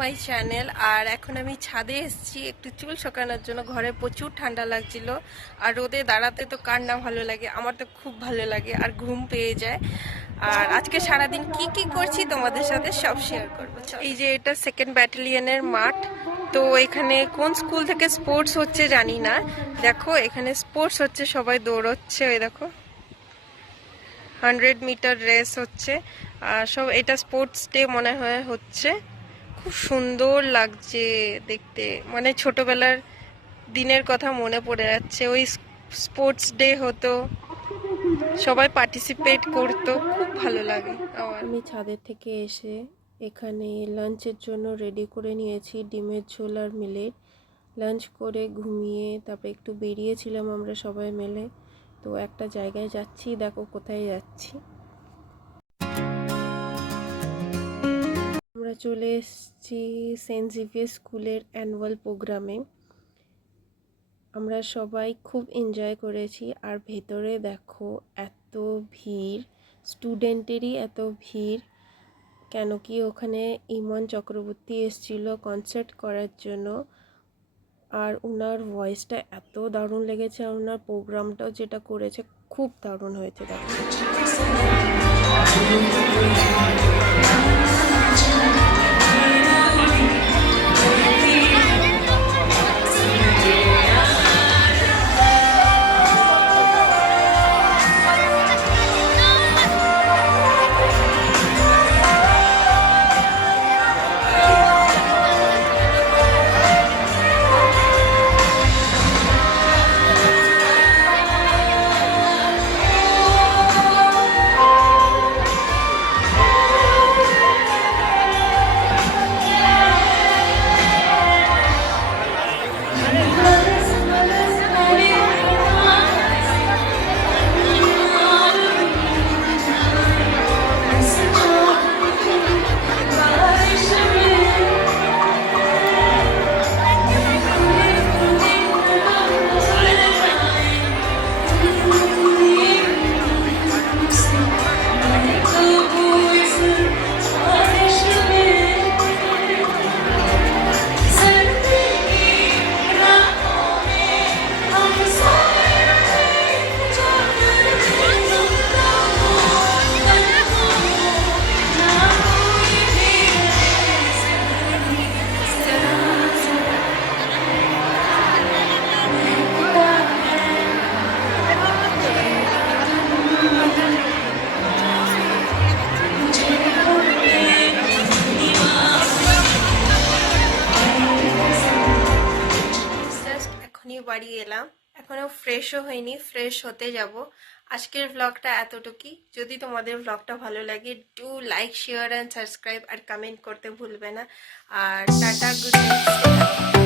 My channel. আর এখন আমি ছাদে এসেছি একটু চুল শুকানোর জন্য। ঘরে প্রচুর ঠান্ডা লাগছিল, আর রোদে দাঁড়াতে তো কার না ভালো লাগে, আমার তো খুব ভালো লাগে, আর ঘুম পেয়ে যায়। আর আজকে সারাদিন কি কি করছি তোমাদের সাথে সব শেয়ার করবো। এই যে এটা 2nd ব্যাটালিয়নের মাঠ। তো এখানে কোন স্কুল থেকে স্পোর্টস হচ্ছে জানি না। দেখো এখানে স্পোর্টস হচ্ছে, সবাই দৌড়চ্ছে। ওই দেখো 100 মিটার রেস হচ্ছে। আর সব এটা স্পোর্টস ডে মনে হয় হচ্ছে। খুব সুন্দর লাগছে দেখতে, মানে ছোটবেলার দিনের কথা মনে পড়ে যাচ্ছে। ওই স্পোর্টস ডে হতো, সবাই পার্টিসিপেট করতো, খুব ভালো লাগে আমার। আমি ছাদের থেকে এসে এখানে লাঞ্চের জন্য রেডি করে নিয়েছি ডিমের ঝোল আর মিলেট। লাঞ্চ করে ঘুমিয়ে তারপরে একটু বেরিয়েছিলাম আমরা সবাই মিলে। তো একটা জায়গায় যাচ্ছি, দেখো কোথায় যাচ্ছি। আমরা চলে এসেছি সেন্ট জেভিয়ার স্কুলের অ্যানুয়াল প্রোগ্রামে। আমরা সবাই খুব এনজয় করেছি। আর ভেতরে দেখো এত ভিড়, স্টুডেন্টেরই এত ভিড়। কেন কি ওখানে ইমন চক্রবর্তী এসেছিল কনসার্ট করার জন্য। আর ওনার ভয়েসটা এত দারুণ লেগেছে, আর ওনার প্রোগ্রামটাও যেটা করেছে খুব দারুণ হয়েছে। দেখো বাড়ি এলাম, এখনো ফ্রেশও হয়নি, ফ্রেশ হতে যাব। আজকের ব্লগটা এতটুকুই। যদি তোমাদের ব্লগটা ভালো লাগে, do like, share and subscribe, আর কমেন্ট করতে ভুলবে না। আর টাটা, গুড নাইট।